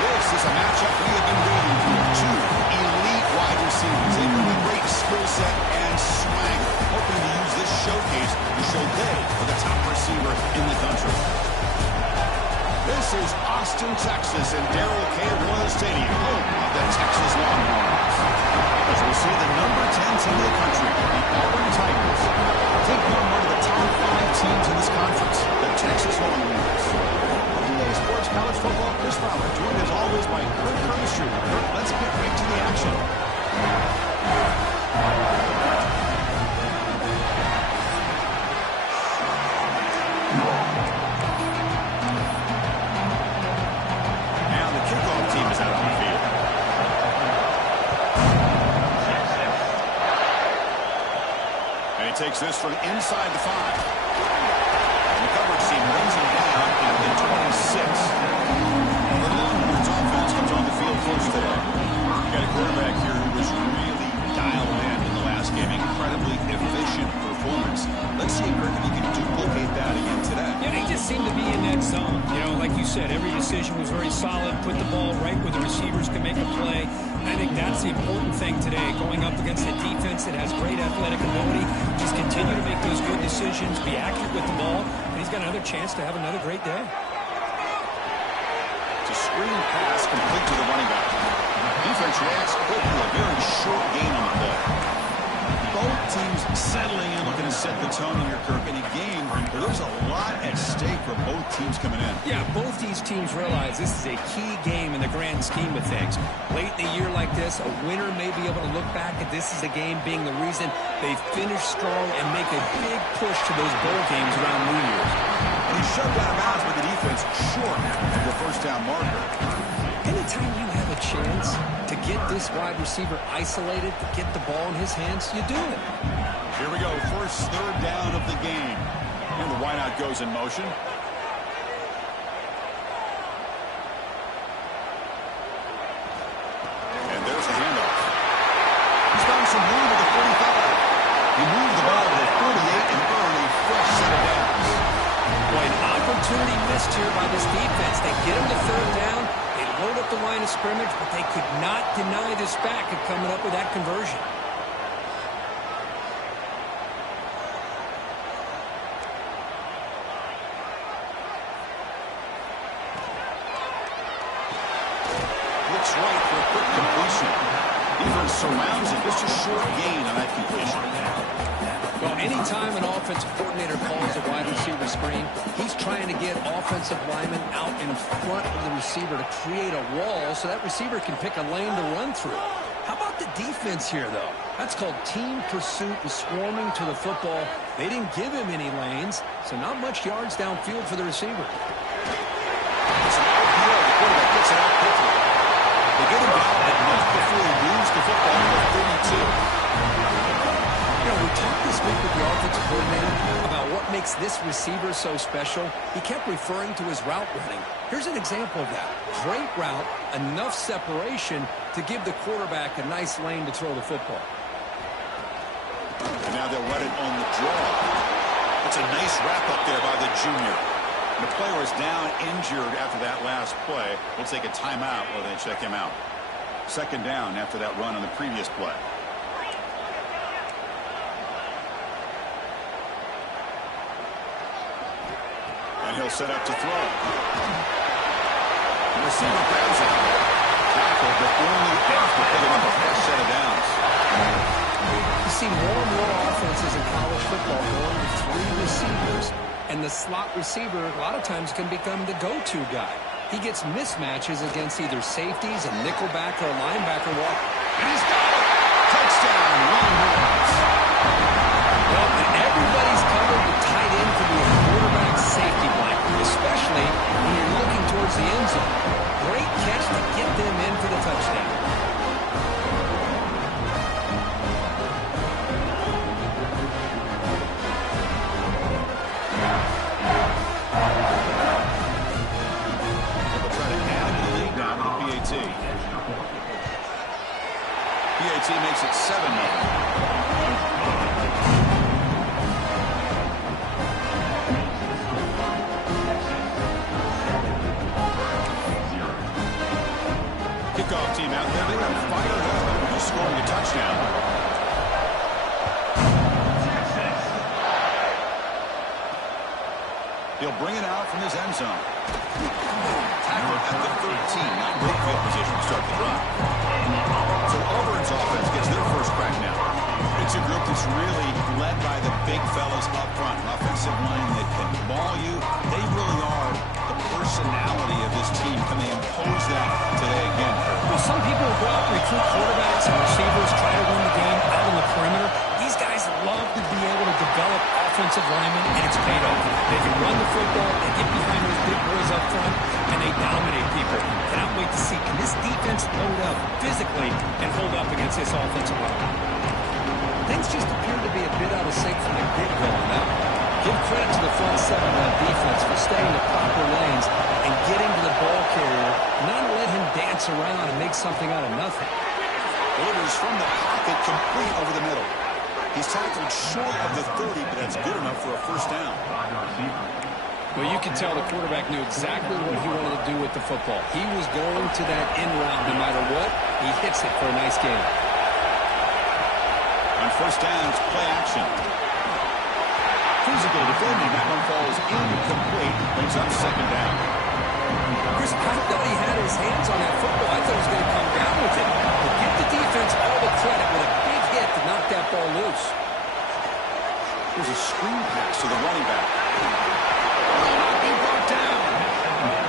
This is a matchup we have been waiting for. Two elite wide receivers. They bring a great skill set and swagger, hoping to use this showcase to show they are the top receiver in the country. This is Austin, Texas, and Darrell K. Royal Stadium, home of the Texas Longhorns. As we see the number 10 team in the country, the Auburn Tigers, take on one of the top 5 teams in this conference, the Texas Longhorns. EA Sports College Football, Chris Fowler, joined as always by Kirk Herbstreit. Kirk, let's get right to the action. Now the kickoff team is out on the field. And he takes this from inside the 5. The coverage team brings him down at the 26. The Longhorns offense comes on the field first today. You've got a quarterback here who was really dialed in the last game. Incredibly efficient performance. Let's see, Kirk, if you can duplicate that again today. Yeah, he just seemed to be in that zone. You know, like you said, every decision was very solid. Put the ball right where the receivers can make a play. I think that's the important thing today. Going up against a defense that has great athletic ability. Just continue to make those good decisions. Be accurate with the ball. And he's got another chance to have another great day. It's a screen pass complete to the running back. Defense reacts quickly. A very short gain on the play. Both teams settling in, looking to set the tone here, Kirk, in a game where there's a lot at stake for both teams coming in. Yeah, both these teams realize this is a key game in the grand scheme of things. Late in a year like this, a winner may be able to look back at this as a game being the reason they finish strong and make a big push to those bowl games around New Year's. And he shoved out of bounds with the defense short of the first down marker. Anytime you have a chance to get this wide receiver isolated, to get the ball in his hands, you do it. Here we go, first third down of the game. And the wideout goes in motion. And there's a handoff. He's found some room at the 45. He moved the ball to the 48 and early, fresh set of downs. Boy, an opportunity missed here by this defense. They get him to third down. They load up the line of scrimmage, but they could not deny this back of coming up with that conversion. Looks right for a quick completion. Defense surrounds it. Just a short gain on that completion. Well, anytime an offensive coordinator calls a wide receiver screen, he's trying to get offensive linemen out in front of the receiver to create a wall so that receiver can pick a lane to run through. How about the defense here, though? That's called team pursuit and swarming to the football. They didn't give him any lanes, so not much yards downfield for the receiver. It's an RPO. The quarterback gets it out quickly. They get him down enough before he moves the football to the 32. You know, we talked this week with the offensive coordinator about what makes this receiver so special. He kept referring to his route running. Here's an example of that. Great route, enough separation to give the quarterback a nice lane to throw the football. And now they'll run it on the draw. It's a nice wrap up there by the junior. The player is down injured after that last play. We'll take a timeout while they check him out. Second down after that run on the previous play. And he'll set up to throw. The receiver grabs it. Tackle, but only after picking up a fresh set of downs. You see more and more offenses in college football going with 3 receivers, and the slot receiver a lot of times can become the go-to guy. He gets mismatches against either safeties, a nickelback, or a linebacker walk. And he's got it! Touchdown, Longhorns! Well, and everybody's covered. The tight end can be a quarterback safety blanket, especially when you're looking towards the end zone. Great catch to get them in for the touchdown. PAT makes it 7-0. Kickoff team out there. They got fired up. Just scoring a touchdown. He'll bring it out from his end zone. Tackle at the 13. Not great field position to start the drive. So Auburn's offense gets their first crack now. It's a group that's really led by the big fellas up front. An offensive line that can ball you. They really are the personality of this team. Can they impose that today again? Well, some people will go out and recruit quarterbacks and receivers, try to win the game out on the perimeter. These guys love to be able to develop offensive linemen, and it's paid off. They can run the football, they get behind those big boys up front, and they dominate people. Cannot wait to see, can this defense load up physically and hold up against this offensive line? Things just appear to be a bit out of sync from the get-go on that one. Give credit to the front seven of that defense for staying in the proper lanes and getting to the ball carrier, not let him dance around and make something out of nothing. Delivers from the pocket, complete over the middle. He's tackled short of the 30, but that's good enough for a first down. Well, you can tell the quarterback knew exactly what he wanted to do with the football. He was going to that end route no matter what. He hits it for a nice gain. On first down, it's play action. Physical defending. That one falls incomplete. Brings up second down. Chris, I thought he had his hands on that football. I thought he was going to come down with it. But give the defense all the credit with a big hit to knock that ball loose. There's a screen pass to the running back. Will not be brought down.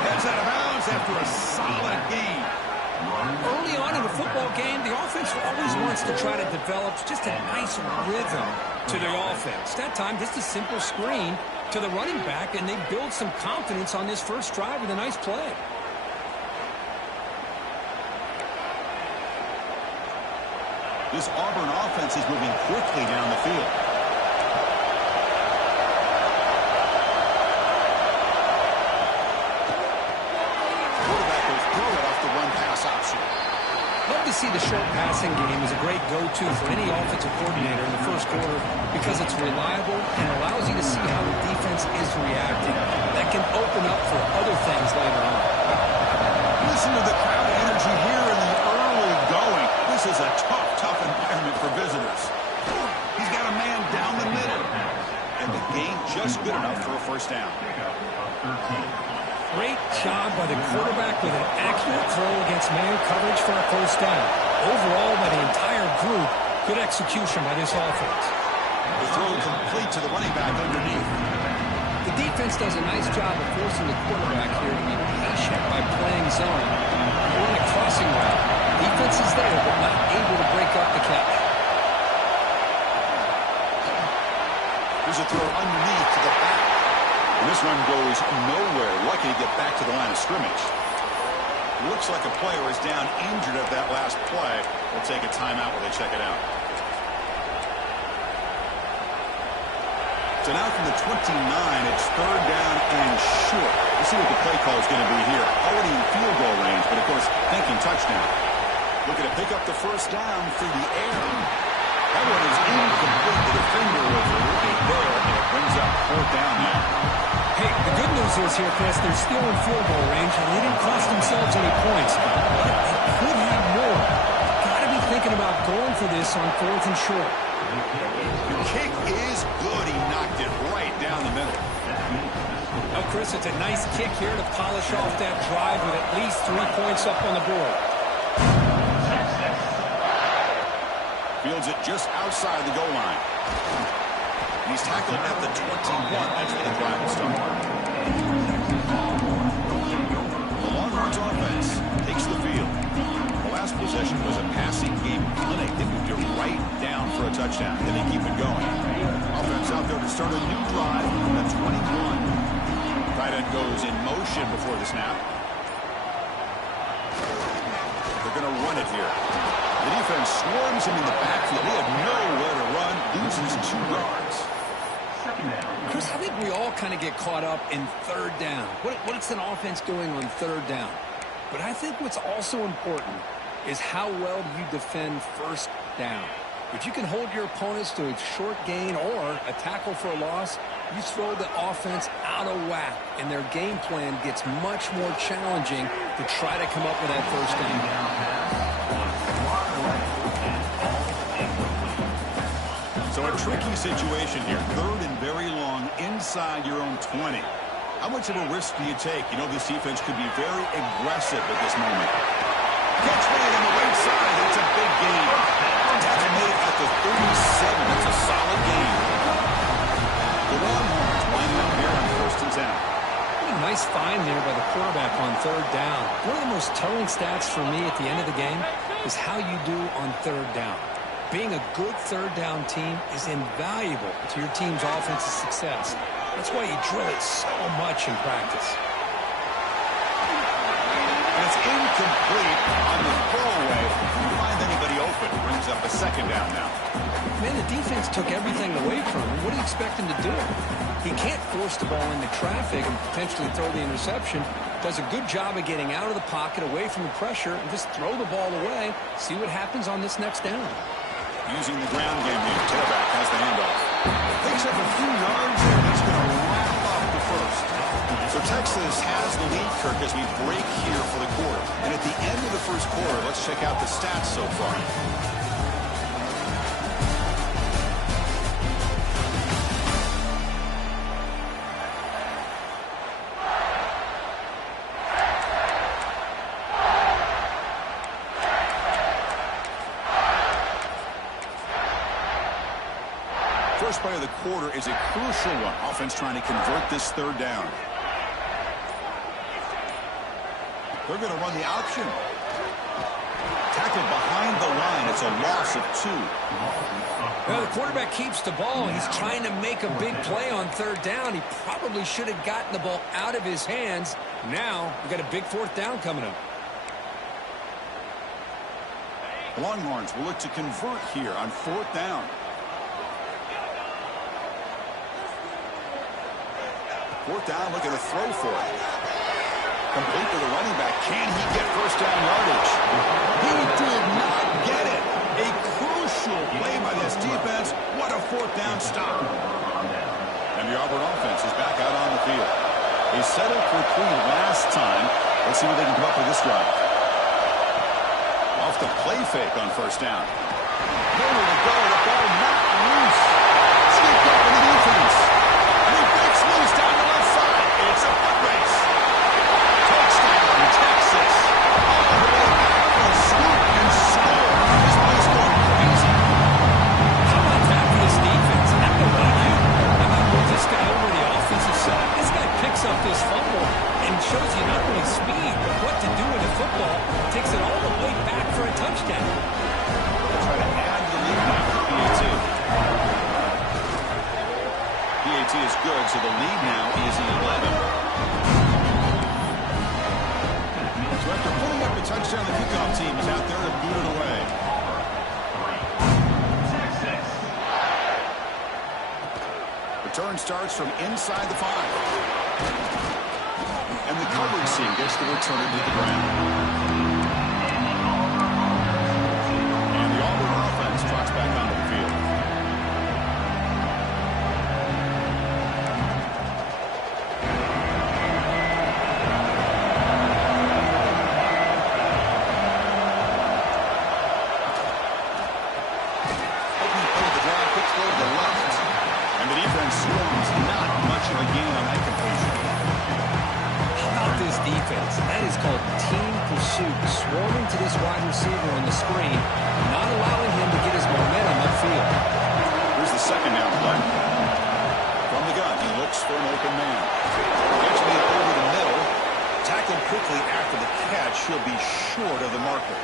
Heads out of bounds after a solid gain. Early on in the football game, the offense always wants to try to develop just a nice rhythm to the offense. That time, just a simple screen to the running back, and they build some confidence on this first drive with a nice play. This Auburn offense is moving quickly down the field. Quarterback will throw it off the run-pass option. Love to see the short passing game as a great go-to for any offensive coordinator in the first quarter because it's reliable and allows you to see how the defense is reacting. That can open up for other things later on. Listen to the crowd energy here in the early going. This is a tough environment for visitors. He's got a man down the middle. And the gain just good enough for a first down. Great job by the quarterback with an accurate throw against man coverage for a first down. Overall, by the entire group, good execution by this offense. The throw complete to the running back underneath. The defense does a nice job of forcing the quarterback here to be patient by playing zone. We're in a crossing route. Defense is there, but not able to break up the catch. There's a throw underneath to the back. And this one goes nowhere. Lucky to get back to the line of scrimmage. Looks like a player is down injured at that last play. We'll take a timeout while they check it out. So now from the 29, it's third down and short. Let's see what the play call is going to be here. Already in field goal range, but of course, thinking touchdown. Looking to pick up the first down through the air. That one is incomplete. news is here, Chris, they're still in field goal range, and they didn't cost themselves any points. But they could have more. Got to be thinking about going for this on 4th and short. The kick is good. He knocked it right down the middle. Oh, Chris, it's a nice kick here to polish off that drive with at least 3 points up on the board. Fields it just outside the goal line. He's tackled at the 21. That's where the drive will start. The Longhorns offense takes the field. The last possession was a passing game clinic. They moved it right down for a touchdown. Then they keep it going. Offense out there to start a new drive from the 21. Tight end goes in motion before the snap. They're going to run it here. The defense swarms him in the backfield. They have nowhere to run. Loses 2 yards. Chris, I think we all kind of get caught up in 3rd down. What's an offense doing on 3rd down? But I think what's also important is how well you defend 1st down. If you can hold your opponents to a short gain or a tackle for a loss, you throw the offense out of whack, and their game plan gets much more challenging to try to come up with that 1st down. So a tricky situation here. 3rd and very long inside your own 20. How much of a risk do you take? You know, this defense could be very aggressive at this moment. Catch made on the right side. It's a big gain. That's made at the 37. It's a solid gain. The Longhorns lining up here on 1st and 10. Nice find there by the quarterback on 3rd down. One of the most telling stats for me at the end of the game is how you do on 3rd down. Being a good 3rd down team is invaluable to your team's offensive success. That's why you drill it so much in practice. And it's incomplete on the throwaway. Couldn't find anybody open. Brings up a 2nd down now. Man, the defense took everything away from him. What do you expect him to do? He can't force the ball into traffic and potentially throw the interception. Does a good job of getting out of the pocket, away from the pressure, and just throw the ball away. See what happens on this next down. Using the ground game here. Tailback has the handoff. Picks up a few yards, and he's going to wrap up the 1st. So Texas has the lead, Kirk, as we break here for the quarter. And at the end of the 1st quarter, let's check out the stats so far. First play of the quarter is a crucial one. Offense trying to convert this 3rd down. They're going to run the option. Tackled behind the line. It's a loss of 2. Well, the quarterback keeps the ball. He's trying to make a big play on 3rd down. He probably should have gotten the ball out of his hands. Now, we've got a big 4th down coming up. The Longhorns will look to convert here on 4th down. 4th down, looking to throw for it. Complete to the running back. Can he get 1st down yardage? He did not get it. A crucial play by this defense. What a 4th down stop. And the Auburn offense is back out on the field. They settled for 3 last time. Let's see what they can come up with this drive. Off the play fake on 1st down. Nowhere to go. The ball not loose. Sneaked up in the defense. And he breaks loose down the left side. It's a foot race. Touchdown, Texas. All the way back for a scoop and score. This place going crazy. How about that for this defense? I don't know about you. How about move this guy over the offensive side? This guy picks up this fumble and shows you not only speed, but what to do with the football. Takes it all the way back for a touchdown. They'll try to add the lead now for PAT. PAT is good, so the lead now is 11. So after pulling up a touchdown, the kickoff team is out there to boot it away. Return starts from inside the 5. And the coverage team gets the returner to the ground. And the Auburn offense trots back onto the field. called team pursuit, swarming to this wide receiver on the screen, not allowing him to get his momentum upfield. Here's the second down play. From the gun, he looks for an open man. Gets me over the middle. Tackled quickly after the catch. He'll be short of the marker.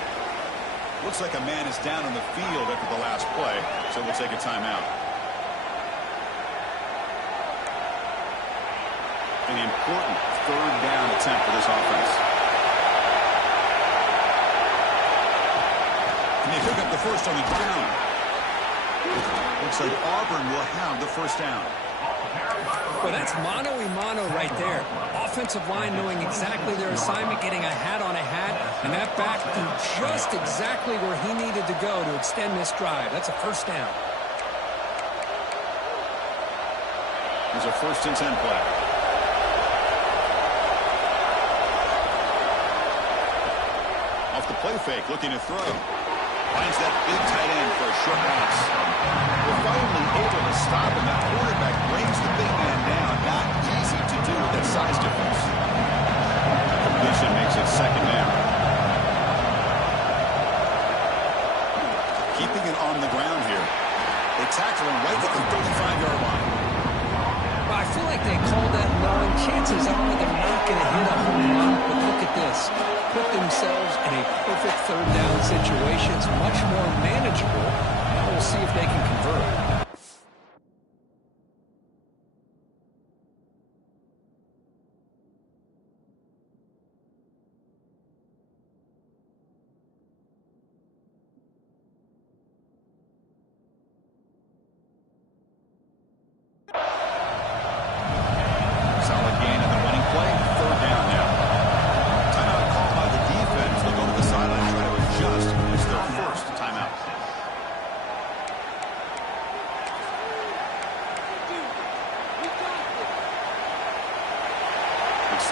Looks like a man is down on the field after the last play, so we'll take a timeout. An important third down attempt for this offense. And they pick up the first on the ground. Looks like Auburn will have the first down. Well, that's mano-a-mano right there. Offensive line knowing exactly their assignment, getting a hat on a hat, and that back threw just exactly where he needed to go to extend this drive. That's a first down. There's a 1st and 10 play. Off the play fake, looking to throw. Finds that big tight end for a short pass. We're finally able to stop him. That quarterback brings the big man down. Not easy to do with that size difference. Completion makes it second down. Keeping it on the ground here. They tackle him right at the 35-yard line. Well, I feel like they called that knowing chances are they're not going to hit a home run. But look at this. Put themselves in a perfect third down situation. It's much more manageable. Now we'll see if they can convert.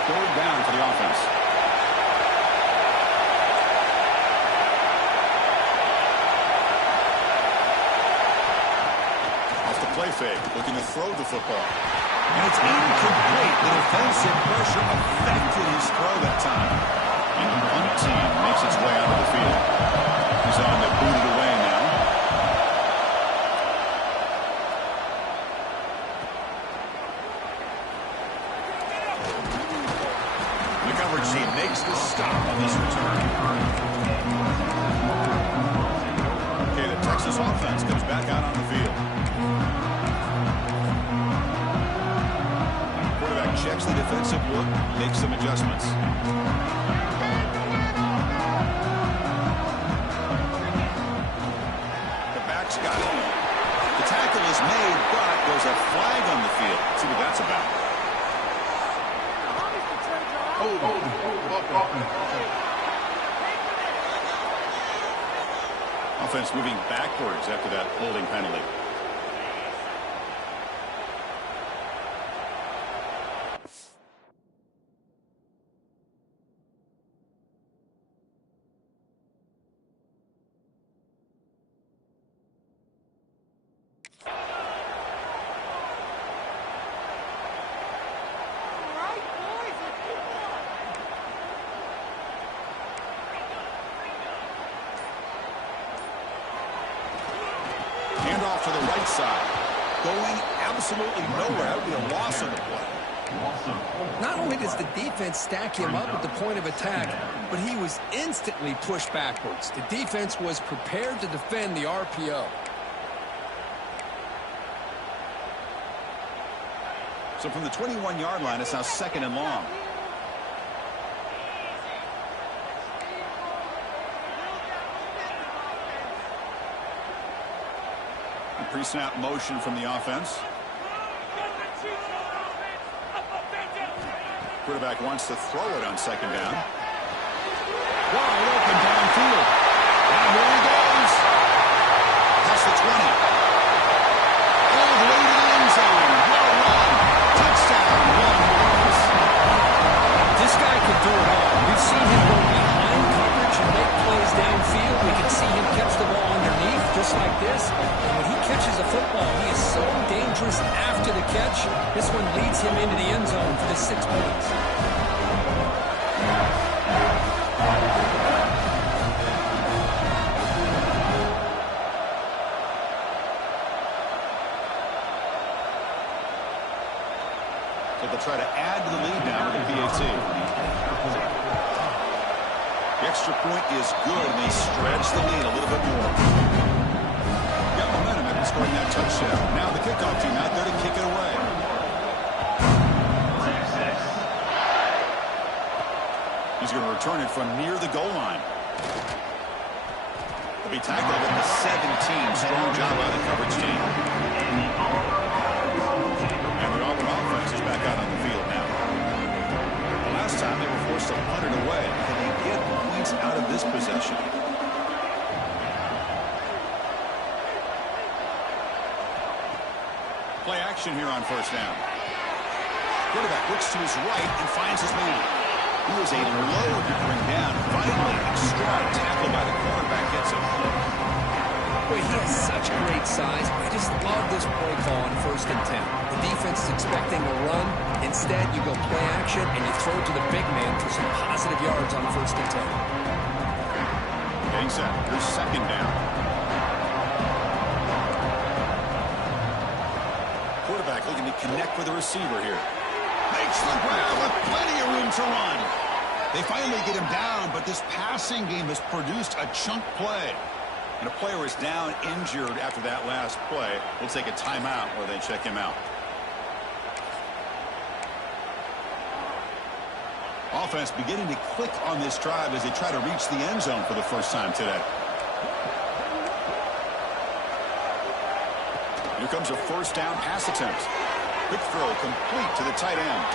Third down for the offense. Off the play fake, looking to throw the football. And it's incomplete. The defensive pressure affected his throw that time. And the punt team makes its way out of the field. He's on to boot it away now. Team makes the stop on this return. Okay, the Texas offense comes back out on the field. Quarterback checks the defensive look, makes some adjustments. The back's got it. The tackle is made, but there's a flag on the field. Let's see what that's about. Offense moving backwards after that holding penalty. Handoff to the right side. Going absolutely nowhere. That would be a loss of the play. Not only does the defense stack him up at the point of attack, but he was instantly pushed backwards. The defense was prepared to defend the RPO. So from the 21-yard line, it's now 2nd and long. Pre-snap motion from the offense. Quarterback wants to throw it on 2nd down. Wide open downfield. And here he goes. That's the 20. All the way to the end zone. Well run. Touchdown. This guy can do it all. We've seen him go behind coverage and make plays downfield. We can see him catch the ball underneath just like this. And when he catches a football, he is so dangerous after the catch. This one leads him into the end zone for the 6 points. So they'll try to add to the lead now with the PAT. The extra point is good, and they stretch the lead a little bit more. Got momentum after scoring that touchdown. Now the kickoff team out there to kick it away. He's going to return it from near the goal line. He'll be tackled at the 17. Strong job by the coverage team. And the Auburn offense is back out on the field now. Last time they were forced to punt it away. Can they get points out of this possession? Play action here on first down. Quarterback looks to his right and finds his man. He was a load to bring down. Finally, a strong tackle by the cornerback gets him. Boy, he has such great size. I just love this play call on 1st and 10. The defense is expecting a run. Instead, you go play action, and you throw it to the big man for some positive yards on 1st and 10. Getting set. Here's 2nd down. Quarterback looking to connect with the receiver here. Makes the grab with plenty of room to run. They finally get him down, but this passing game has produced a chunk play. And a player is down injured after that last play. We'll take a timeout where they check him out. Offense beginning to click on this drive as they try to reach the end zone for the first time today. Here comes a 1st down pass attempt. Quick throw complete to the tight end.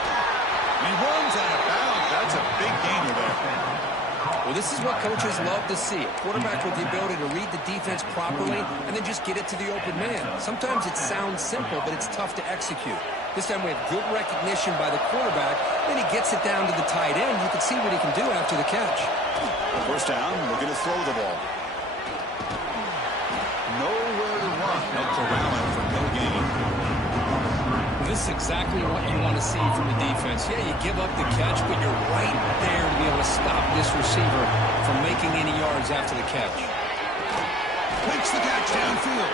And he runs out of bounds. That's a big gainer there. Well, this is what coaches love to see. A quarterback with the ability to read the defense properly and then just get it to the open man. Sometimes it sounds simple, but it's tough to execute. This time we have good recognition by the quarterback. Then he gets it down to the tight end. You can see what he can do after the catch. First down, looking to throw the ball. Nowhere to run. No corralling for no gain. This is exactly what you want to see from the defense. Yeah, you give up the catch, but you're right there to be able to stop this receiver from making any yards after the catch. Makes the catch downfield.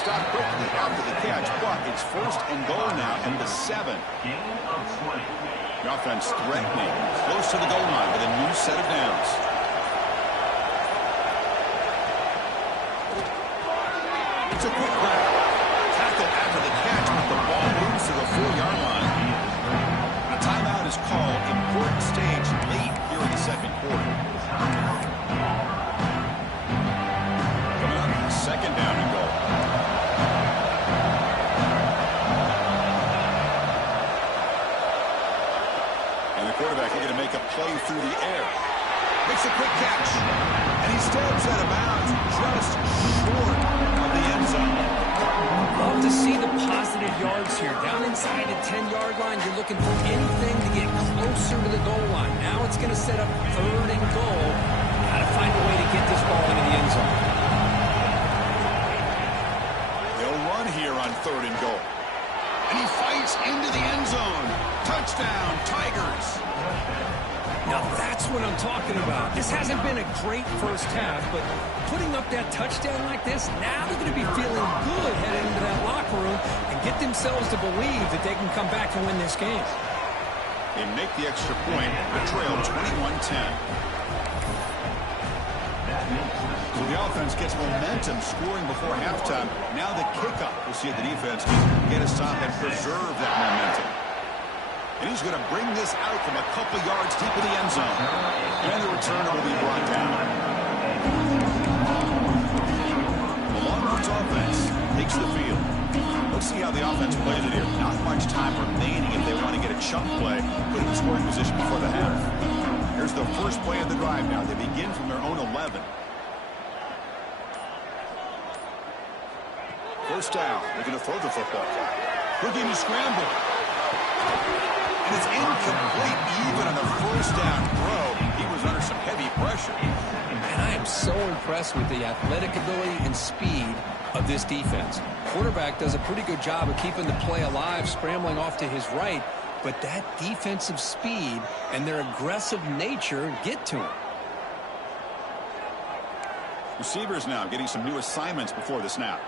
Stop quickly after the catch, but it's 1st and goal now at the 7. The offense threatening, close to the goal line with a new set of downs. It's a quick grab. Tackle after the catch, but the ball moves to the 4-yard line. A timeout is called. Important stage late here in the 2nd quarter. Coming up, 2nd down and goal. And the quarterback looking to make a play through the air. Makes a quick catch. And he steps out of bounds just short of the end zone. Love to see the positive yards here. Down inside the 10-yard line, you're looking for anything to get closer to the goal line. Now it's going to set up 3rd and goal. Got to find a way to get this ball into the end zone. They'll run here on 3rd and goal. And he fights into the end zone. Touchdown, Tigers. Now that's what I'm talking about. This hasn't been a great first half, but putting up that touchdown like this, now they're going to be feeling good heading into that locker room and get themselves to believe that they can come back and win this game. They make the extra point, the trail 21-10. So the offense gets momentum scoring before halftime. Now the kickoff. We'll see if the defense can get a stop and preserve that momentum. And he's going to bring this out from a couple yards deep in the end zone. And the returner will be brought down. The Longhorns offense takes the field. Let's see how the offense plays it here. Not much time remaining if they want to get a chunk play, put in scoring position before the half. Here's the first play of the drive now. They begin from their own 11. First down. They're going to throw the football. Looking to scramble. And it's incomplete even on the first down throw. He was under some heavy pressure. And I am so impressed with the athletic ability and speed of this defense. Quarterback does a pretty good job of keeping the play alive, scrambling off to his right, but that defensive speed and their aggressive nature get to him. Receivers now getting some new assignments before the snap.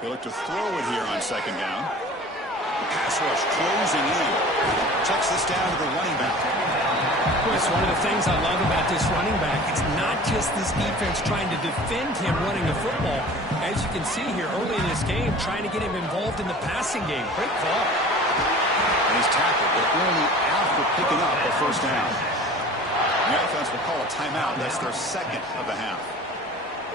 They look to throw it here on second down. The pass rush closing in. Checks this down to the running back. It's one of the things I love about this running back. It's not just this defense trying to defend him running the football. As you can see here early in this game, trying to get him involved in the passing game. Great call. And he's tackled, but only after picking up a first down. The offense will call a timeout. That's their second of the half.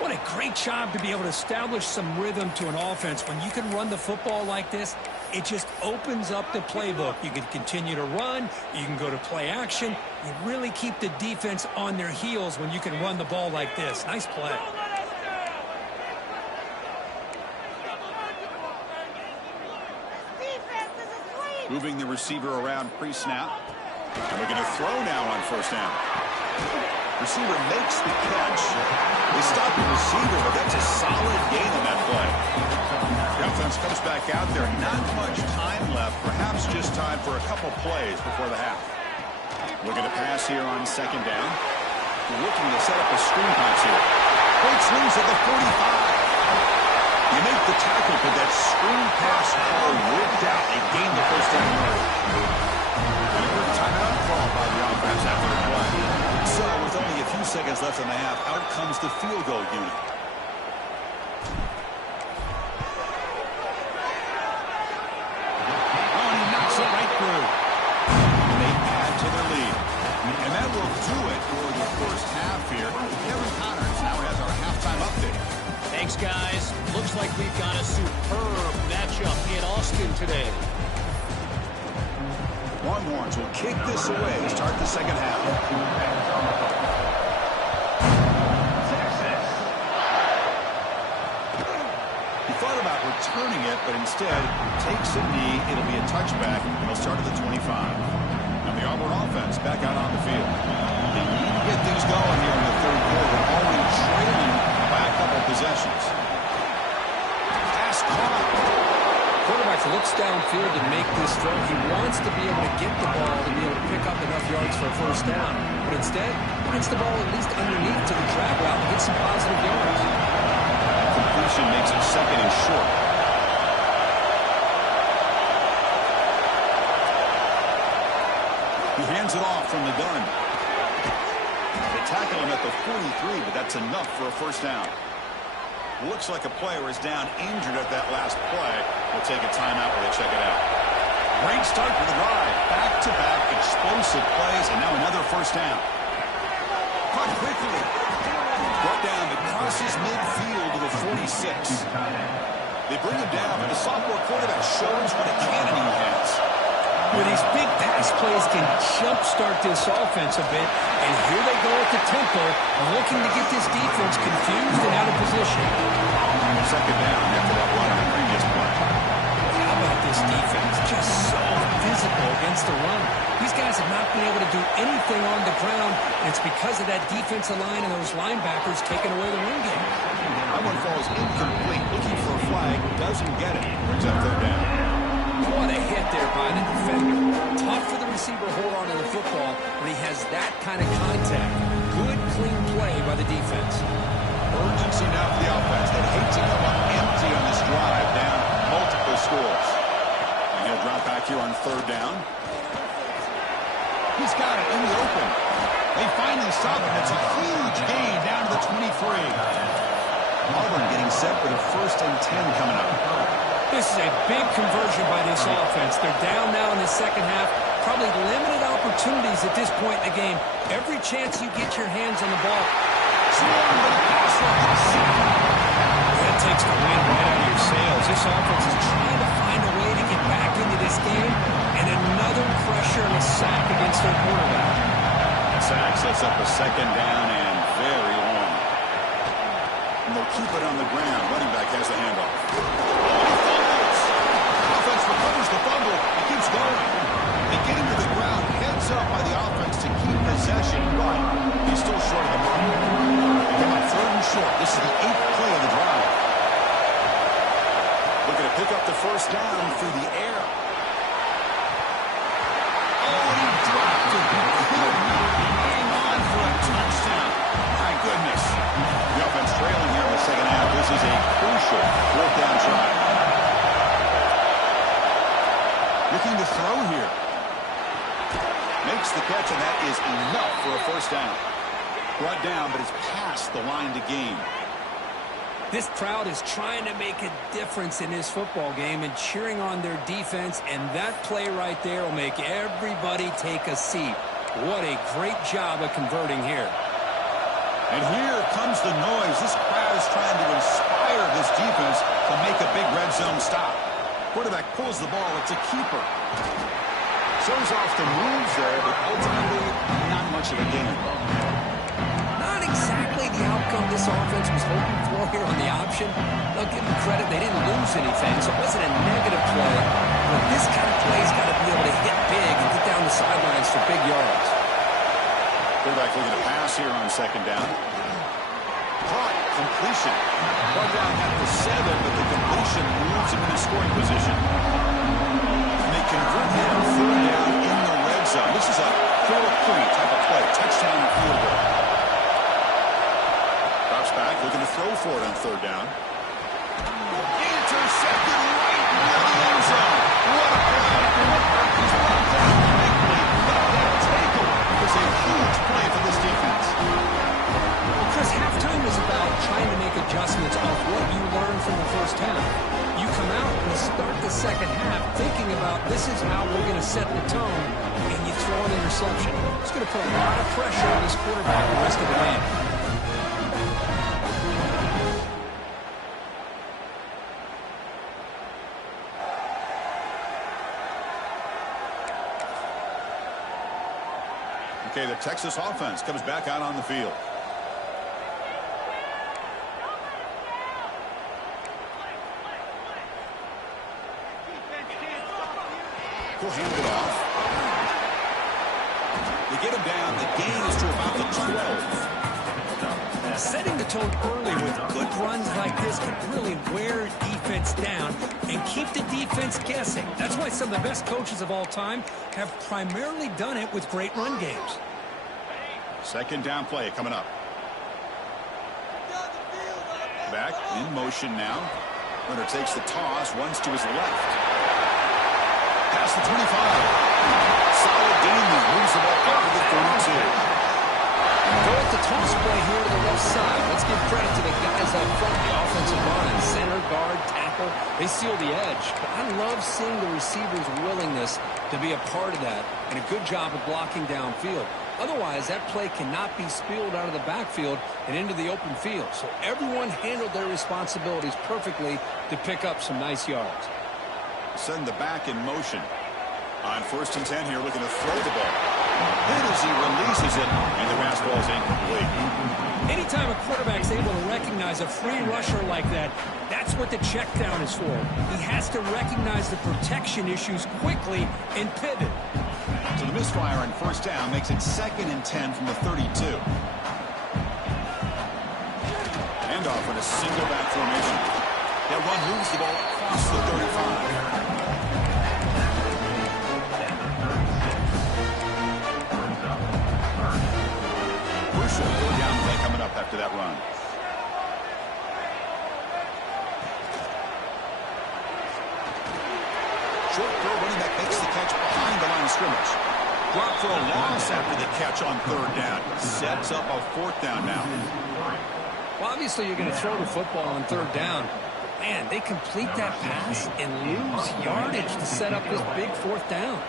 What a great job to be able to establish some rhythm to an offense. When you can run the football like this, it just opens up the playbook. You can continue to run. You can go to play action. You really keep the defense on their heels when you can run the ball like this. Nice play. Moving the receiver around pre-snap. And we're going to throw now on first down. Receiver makes the catch. They stop the receiver, but that's a solid gain on that play. The offense comes back out there. Not much time left. Perhaps just time for a couple plays before the half. We're going to pass here on second down. We're looking to set up a screen pass here. Breaks loose at the 45. You make the tackle, but that screen pass call worked out. They gained the first down. And a quick timeout call by the offense after the play. So, with only a few seconds left in the half, out comes the field goal unit. Oh, and he knocks it right through. And they add to their lead. And that will do it for the first half here. Kevin Connors now has our halftime update. Thanks, guys. Looks like we've got a superb matchup in Austin today. Longhorns will kick this away to start the second half. He thought about returning it, but instead takes a knee. It'll be a touchback, and he'll start at the 25. Now the Auburn offense back out on the field. They need to get things going here in the third quarter, already trailing by a couple possessions. Pass caught. Quarterback looks downfield to make this throw. He wants to be able to get the ball to be able to pick up enough yards for a first down. But instead, he gets the ball at least underneath to the drag route and get some positive yards. Completion makes it second and short. He hands it off from the gun. They tackle him at the 43, but that's enough for a first down. Looks like a player is down injured at that last play. We'll take a timeout while they check it out. Great start for the drive. Back-to-back explosive plays, and now another first down. Caught quickly. Brought down, but crosses midfield to the 46. They bring him down, but the sophomore quarterback shows what a cannon he has. With these big pass plays can jumpstart this offense a bit. And here they go at the tempo, looking to get this defense confused and out of position. Second down after that run on the previous play. How about this defense? Just so physical against the run. These guys have not been able to do anything on the ground, and it's because of that defensive line and those linebackers taking away the run game. That one falls incomplete. Looking for a flag. Doesn't get it. Brings up third down. What a hit there by the defender. Tough for the receiver to hold on to the football when he has that kind of contact. Good, clean play by the defense. Urgency now for the offense. They'd hate to come up empty on this drive, down multiple scores. And he'll drop back here on third down. He's got it in the open. They finally stop him. It's a huge gain down to the 23. Auburn getting set for the 1st and 10 coming up. This is a big conversion by this offense. They're down now in the second half. Probably limited opportunities at this point in the game. Every chance you get your hands on the ball. That takes the wind right out of your sails. This offense is trying to find a way to get back into this game. And another pressure and a sack against their quarterback. The sack sets up a second down and very long. And they'll keep it on the ground. Running back has the handoff. Offense recovers the fumble. He keeps going. They get him to the ground. Heads up by the offense to keep possession, but he's still short of the mark. They come up third and short. This is the 8th play of the drive. Looking to pick up the first down through the air. Oh, he dropped it. Hang on for a touchdown. My goodness. The offense trailing here in the second half. This is a crucial 4th down try. the catch, and that is enough for a first down. Brought down, but it's past the line to gain. This crowd is trying to make a difference in this football game and cheering on their defense, and that play right there will make everybody take a seat. What a great job of converting here. And here comes the noise. This crowd is trying to inspire this defense to make a big red zone stop. Quarterback pulls the ball. It's a keeper. Shows off the moves there, but ultimately not much of a gain. Not exactly the outcome this offense was hoping for here on the option. I'll give them credit. They didn't lose anything, so it wasn't a negative play. But this kind of play's got to be able to hit big and get down the sidelines for big yards. Quarterback looking to pass here on second down. Caught. Completion. Brought down at the 7, but the completion moves him in scoring position. And they convert here on third down in the red zone. This is a Philip Quinn type of play. Touchdown and field goal. Drops back, looking to throw for it on third down. Intercepted right near the end zone. What a play. He's brought down quickly, but that takeaway was a huge play for this defense. Well, Chris, halftime is about trying to make adjustments off what you learned from the first half. You come out and start the second half thinking about this is how we're going to set the tone, and you throw an interception. It's going to put a lot of pressure on this quarterback the rest of the game. Okay, the Texas offense comes back out on the field. He'll hand it off. They get him down. The gain is to about the 12. Setting the tone early with good runs like this can really wear defense down and keep the defense guessing. That's why some of the best coaches of all time have primarily done it with great run games. Second down play coming up. Back in motion now. Runner takes the toss, runs to his left. Past the 25. Solid gain, moves the ball up to the 32. Go with the toss play here to the left side. Let's give credit to the guys up front, the offensive line, center, guard, tackle. They seal the edge. But I love seeing the receiver's willingness to be a part of that and a good job of blocking downfield. Otherwise, that play cannot be spilled out of the backfield and into the open field. So everyone handled their responsibilities perfectly to pick up some nice yards. Send the back in motion. On 1st and 10 here, looking to throw the ball. Hit as he releases it, and the pass ball is incomplete. Anytime a quarterback's able to recognize a free rusher like that, that's what the check down is for. He has to recognize the protection issues quickly and pivot. So the misfire on 1st down makes it 2nd and 10 from the 32. Handoff in a single back formation. That one moves the ball across the 35. Crucial 4th down play coming up after that run. Short throw, running back makes the catch behind the line of scrimmage. Drop for a loss after the catch on 3rd down. Sets up a 4th down now. Well, obviously you're going to throw the football on 3rd down. Man, they complete that pass and lose yardage to set up this big 4th down.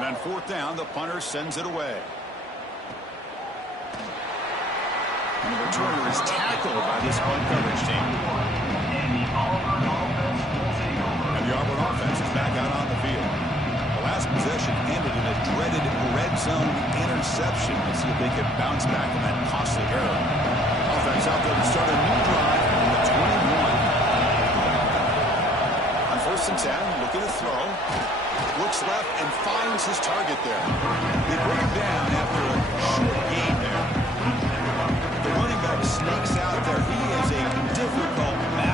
And on 4th down, the punter sends it away. And the returner is tackled by this punt coverage team. And the Auburn offense is back out on the field. The last possession ended in a dreaded red zone interception. Let's see if they can bounce back from that costly error. Offense out there to start a new drive from the 21. On 1st and 10, looking to throw. Looks left and finds his target there. They bring him down after a short gain there. The running back sneaks out there. He is a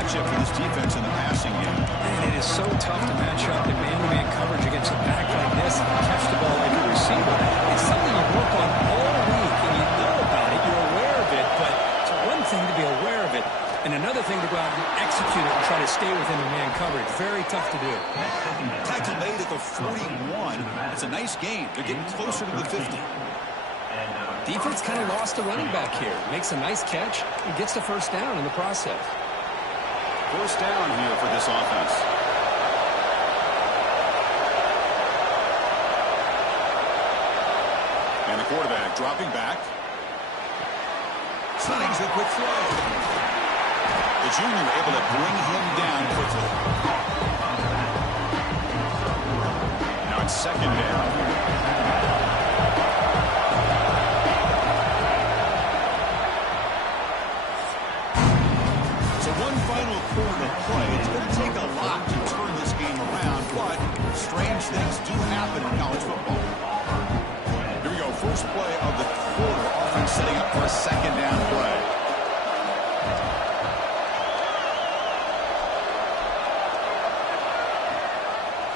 matchup for this defense in the passing game. And it is so tough to match up in man-to-man coverage against a back like this and catch the ball like a receiver. It's something you work on all week, and you know about it. You're aware of it, but it's one thing to be aware of it, and another thing to go out and execute it and try to stay within the man coverage. Very tough to do. Tackle made at the 41. It's a nice game. They're getting closer to the 50. Defense kind of lost a running back here. Makes a nice catch and gets the first down in the process. First down here for this offense. And the quarterback dropping back. Slings the quick throw. The junior able to bring him down quickly. Now it's second down. Final quarter to play. It's going to take a lot to turn this game around, but strange things do happen in college football. Here we go. First play of the quarter. Offense setting up for a second down play.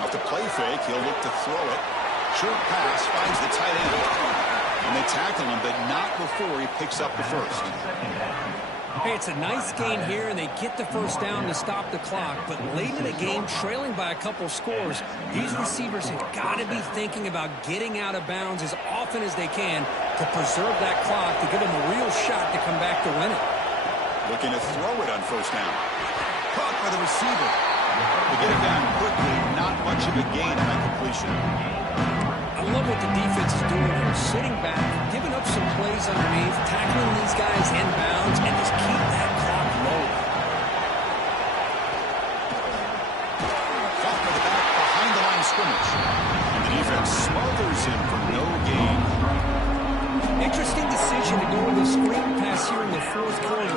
Off the play fake, he'll look to throw it. Short pass finds the tight end. And they tackle him, but not before he picks up the first. Hey, it's a nice gain here, and they get the first down to stop the clock. But late in the game, trailing by a couple scores, these receivers have got to be thinking about getting out of bounds as often as they can to preserve that clock, to give them a real shot to come back to win it. Looking to throw it on first down. Caught by the receiver. To get it down quickly, not much of a gain on that completion. I love what the defense is doing here. Sitting back, giving up some plays underneath, tackling these guys in bounds, and just keep that clock low. Caught by the back behind the line of scrimmage. And the defense smothers him for no gain. Interesting decision to go with a screen pass here in the fourth quarter,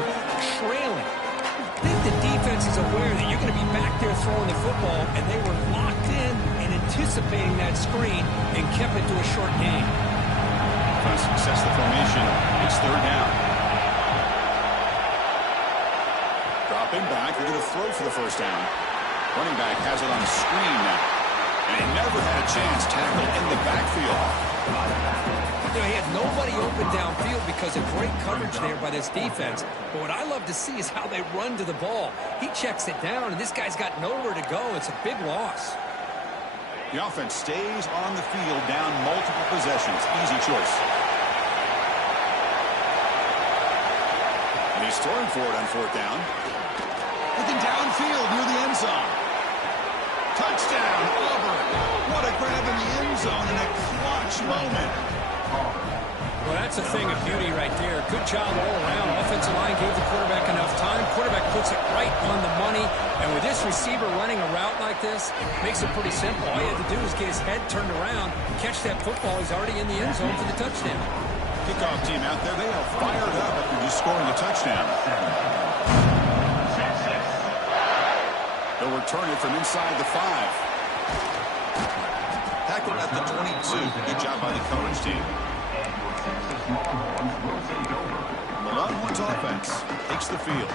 trailing. I think the defense is aware that you're going to be back there throwing the football, and they were locked in and anticipating that screen and kept it to a short gain. Trying to success the formation. It's third down. Dropping back. They're going to throw for the first down. Running back has it on the screen now. And he never had a chance tackled in the backfield. You know, he had nobody open downfield because of great coverage there by this defense. But what I love to see is how they run to the ball. He checks it down, and this guy's got nowhere to go. It's a big loss. The offense stays on the field, down multiple possessions. Easy choice. And he's throwing for it on fourth down. Looking downfield near the end zone. Touchdown, Auburn. What a grab in the end zone in a clutch moment. Well, that's a thing of beauty right there. Good job all around. Offensive line gave the quarterback enough time. Quarterback puts it right on the money. And with this receiver running a route like this, it makes it pretty simple. All you have to do is get his head turned around, catch that football. He's already in the end zone for the touchdown. Kickoff team out there, they are fired up after just scoring a touchdown. They'll return it from inside the 5. Tackled at the 22. Good job by the coverage team. The Longhorns offense takes the field.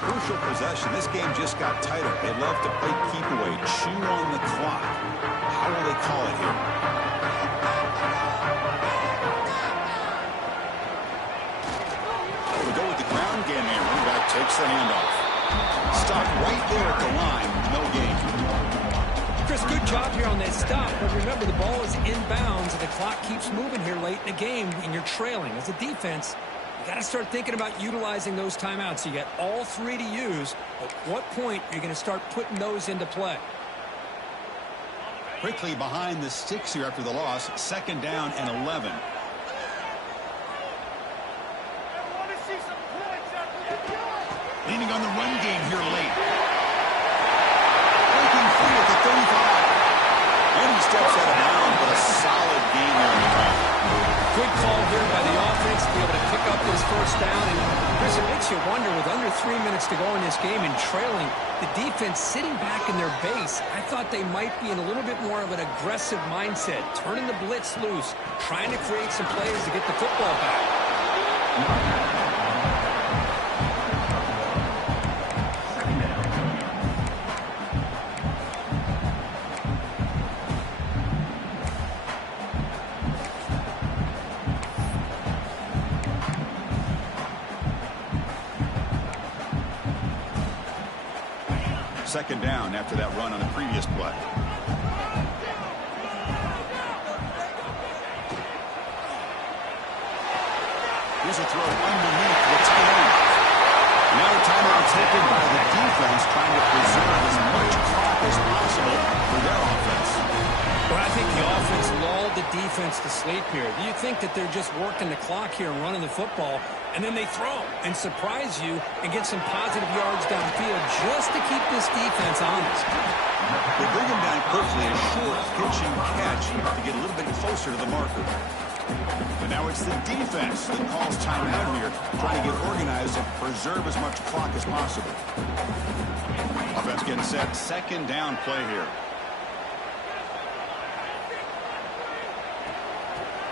Crucial possession. This game just got tighter. They love to play keep away, chew on the clock. How will they call it here? We go with the ground game here. Running back takes the handoff. Stop right there at the line. No gain. Chris, good job here on that stop. But remember, the ball is inbounds, and the clock keeps moving here late in the game, and you're trailing. As a defense, you got to start thinking about utilizing those timeouts. You got all 3 to use. At what point are you going to start putting those into play? Quickly behind the sticks here after the loss. Second down and 11. Leaning on the run game here late. Breaking free at the 35. And he steps out of bounds, but a solid game there on the ground. Good call here by the offense to be able to pick up this first down. And Chris, it makes you wonder, with under 3 minutes to go in this game and trailing, the defense sitting back in their base, I thought they might be in a little bit more of an aggressive mindset, turning the blitz loose, trying to create some plays to get the football back. Second down after that run on the previous play. Here's a throw underneath the tight end. Now a timeout taken by the defense, trying to preserve as much clock as possible for their offense. Well, I think the offense lulled the defense to sleep here. You think that they're just working the clock here and running the football, and then they throw and surprise you and get some positive yards downfield just to keep this defense honest. They bring him down quickly, a short pitch and catch to get a little bit closer to the marker. And now it's the defense that calls timeout here, trying to get organized and preserve as much clock as possible. Offense getting set. Second down play here.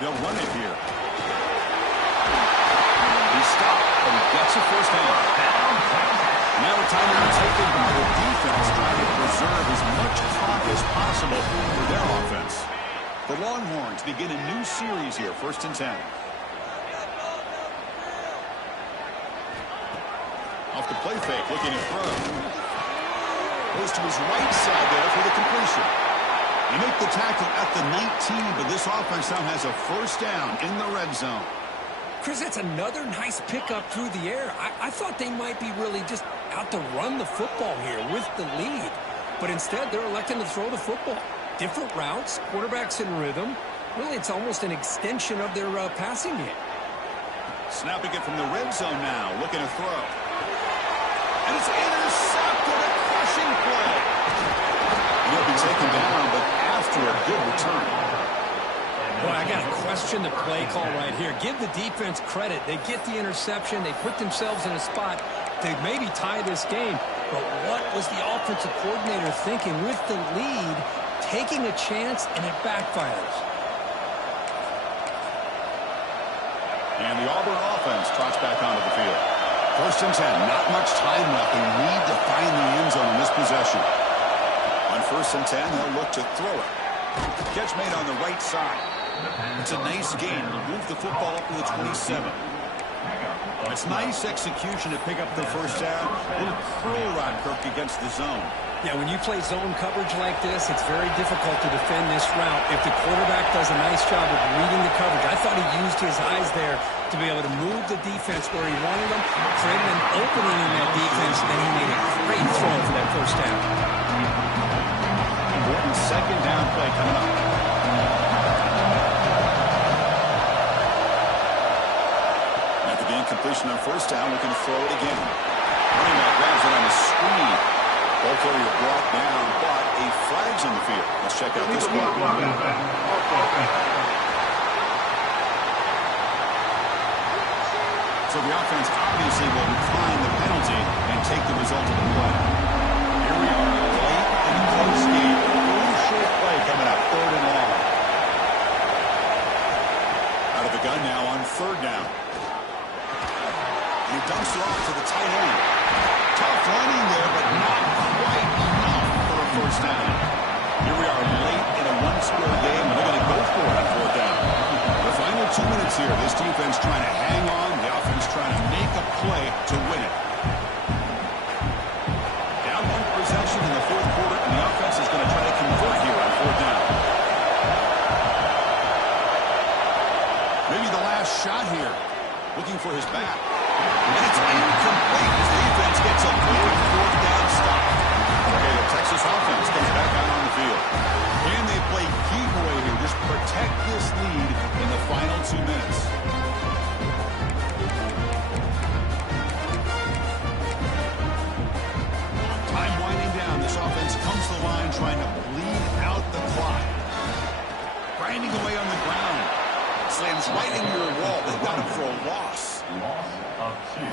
They'll run it here. He stopped, but he gets a first down. Now a timeout taken by the defense, trying to preserve as much clock as possible for their offense. The Longhorns begin a new series here, 1st and 10. Off the play fake, looking to throw. Goes to his right side there for the completion. They make the tackle at the 19, but this offense now has a first down in the red zone. Chris, that's another nice pickup through the air. I thought they might be really just out to run the football here with the lead. But instead, they're electing to throw the football. Different routes, quarterbacks in rhythm. Really, it's almost an extension of their passing game. Snapping it from the red zone now, looking to throw. And it's intercepted, a crushing play. He'll be taken down, but after a good return. Boy, I got to question the play call right here. Give the defense credit. They get the interception. They put themselves in a spot to maybe tie this game. But what was the offensive coordinator thinking with the lead, taking a chance, and it backfires? And the Auburn offense trots back onto the field. 1st and 10, not much time left. They need to find the end zone in this possession. On 1st and 10, they'll look to throw it. Catch made on the right side. It's a nice gain. Move the football up to the 27. It's nice execution to pick up the first down. A little curl rod, Kirk, against the zone. Yeah, when you play zone coverage like this, it's very difficult to defend this route if the quarterback does a nice job of reading the coverage. I thought he used his eyes there to be able to move the defense where he wanted them, created an opening in that defense, and he made a great throw for that first down. Important second down play coming up. After the incompletion on first down, looking to throw it again. Running back grabs it on the screen. Ball carrier brought down, but a flag's in the field. Let's check out this one. So the offense obviously will decline the penalty and take the result of the play. Here we are late in the close game. Really short play coming up, 3rd and long. Out of the gun now on 3rd down. He dumps it off to the tight end. Tough running there, but not quite enough for a first down. Here we are late in a one-score game, and they're going to go for it on 4th down. The final 2 minutes here, this defense trying to hang on, the offense trying to make a play to win it. Down 1 possession in the 4th quarter, and the offense is going to try to convert here on 4th down. Maybe the last shot here, looking for his back. And it's incomplete as the defense gets a good 4th down stop. Okay, the Texas offense comes back out on the field. Can they play keep-away here? Just protect this lead in the final 2 minutes. Time winding down. This offense comes to the line trying to bleed out the clock. Grinding away on the ground. Slams right into your wall. They got him for a loss.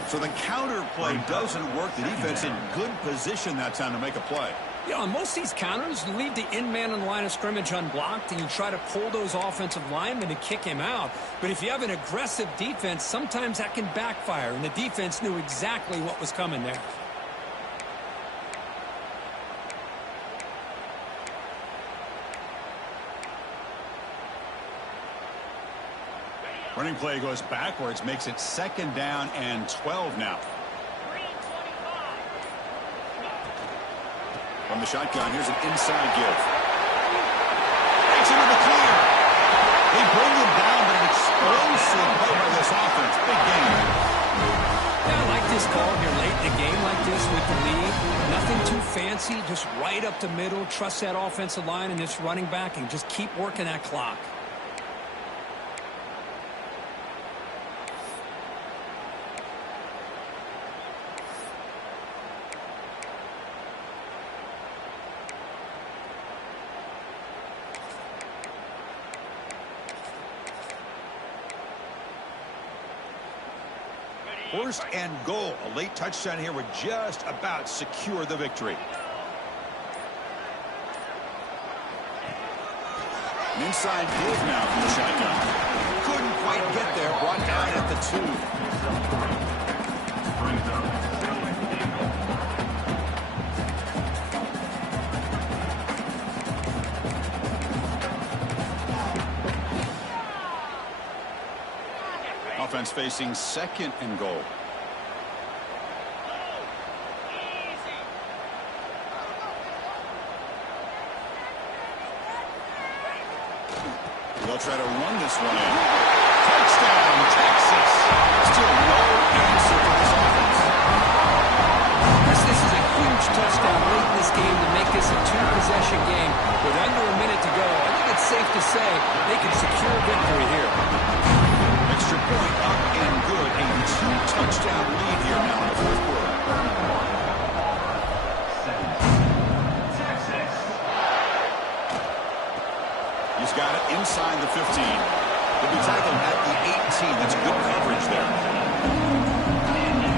So the counter play doesn't work. The defense in good position that time to make a play. Yeah, on most of these counters, you leave the in-man in the line of scrimmage unblocked, and you try to pull those offensive linemen to kick him out. But if you have an aggressive defense, sometimes that can backfire, and the defense knew exactly what was coming there. Running play goes backwards, makes it 2nd down and 12 now. From the shotgun, here's an inside give. Takes into the clear. They bring him down, but an explosive play by this offense. Big game. Yeah, I like this call here late in the game like this with the lead. Nothing too fancy, just right up the middle. Trust that offensive line and this running back and just keep working that clock. First and goal. A late touchdown here would just about secure the victory. An inside give now from the shotgun. Couldn't quite get there. Brought down at the 2. Offense facing second and goal. They'll try to run this one in. Touchdown, Texas. Still no answer for this offense. Chris, this is a huge touchdown late in this game to make this a two-possession game. With under a minute to go, I think it's safe to say they can secure victory here. Extra point up and good. A 2-touchdown lead here now in the fourth quarter. He's got it inside the 15. He'll be tackled at the 18. That's good coverage there.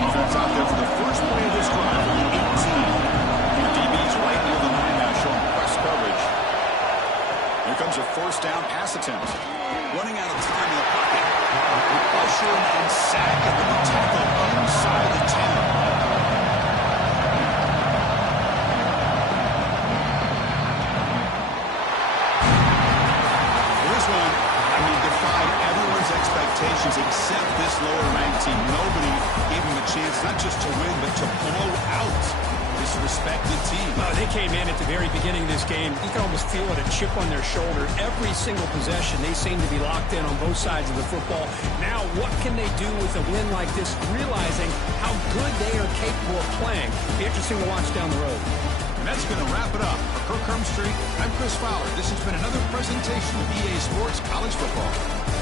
Offense out there for the first play of this drive from the 18. DB's right near the line now showing press coverage. Here comes a first down pass attempt. Running out of time in the pocket. Usher and sack and the tackle inside the 10. This one, I mean, defied everyone's expectations except this lower-ranked team. Nobody gave him a chance not just to win, but to blow out this respected team. They came in at the very beginning of this game. You can almost feel it, a chip on their shoulder. Every single possession, they seem to be locked in on both sides of the football. Now, what can they do with a win like this, realizing how good they are capable of playing? Be interesting to watch down the road. And that's going to wrap it up. For Kirk Hermstreet, I'm Chris Fowler. This has been another presentation of EA Sports College Football.